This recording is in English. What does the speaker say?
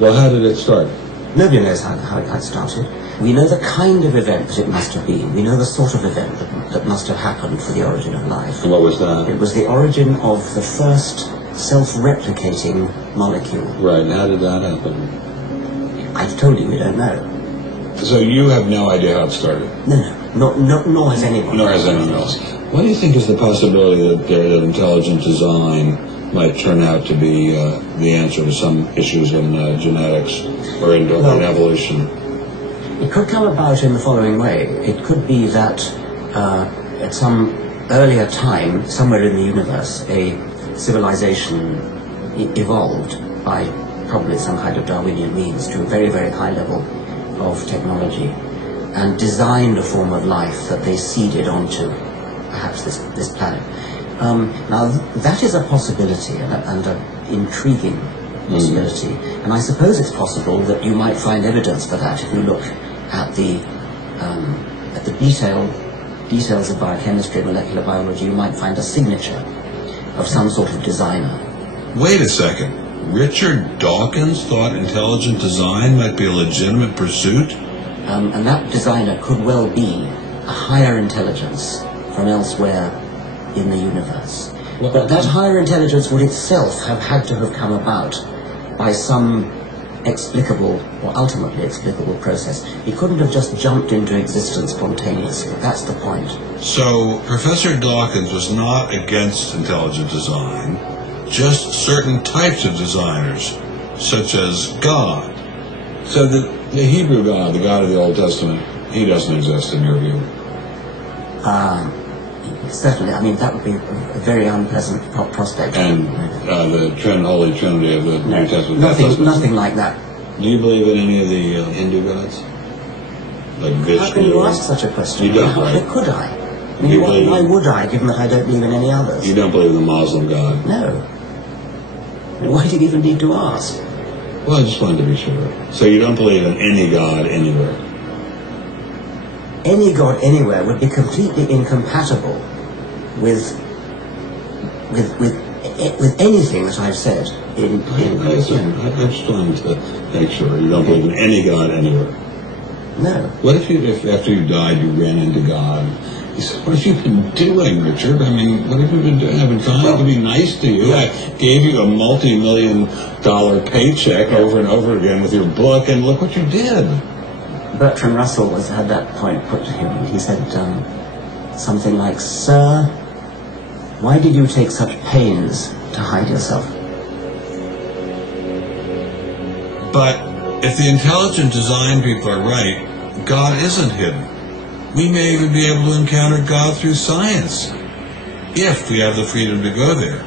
Well, how did it start? Nobody knows how it got started. We know the kind of event that it must have been. We know the sort of event that must have happened for the origin of life. And what was that? It was the origin of the first self-replicating molecule. Right, and how did that happen? I've told you we don't know. So you have no idea how it started? No, nor has anyone. Nor has anyone else. What do you think is the possibility that intelligent design might turn out to be the answer to some issues in genetics or in evolution? It could come about in the following way. It could be that at some earlier time, somewhere in the universe, a civilization evolved by probably some kind of Darwinian means to a very, very high level of technology and designed a form of life that they seeded onto perhaps this planet. Now, that is a possibility and an intriguing possibility. And I suppose it's possible that you might find evidence for that if you look at the details of biochemistry and molecular biology. You might find a signature of some sort of designer. Wait a second. Richard Dawkins thought intelligent design might be a legitimate pursuit? And that designer could well be a higher intelligence from elsewhere in the universe. But that higher intelligence would itself have had to have come about by some explicable or ultimately explicable process. He couldn't have just jumped into existence spontaneously. That's the point. So Professor Dawkins was not against intelligent design, just certain types of designers, such as God. So the Hebrew God, the God of the Old Testament, he doesn't exist in your view? Certainly. I mean, that would be a very unpleasant prospect. And the Holy Trinity of the New Testament? Nothing like that. Do you believe in any of the Hindu gods? Like Vishnu? How can you ask such a question? You don't, How could I? I mean, why would I, given that I don't believe in any others? You don't believe in the Muslim God? No. I mean, why do you even need to ask? Well, I just wanted to be sure. So you don't believe in any God anywhere? Any God anywhere would be completely incompatible with anything that I've said in I just wanted to make sure you don't believe in any God anywhere. No. What if after you died you ran into God? He said, "What have you been doing, Richard? I mean, what have you been doing? I've been trying to be nice to you. I gave you a multi-million-dollar paycheck over and over again with your book, and look what you did." Bertrand Russell had that point put to him. He said something like, "Sir, why did you take such pains to hide yourself?" But if the intelligent design people are right, God isn't hidden. We may even be able to encounter God through science, if we have the freedom to go there.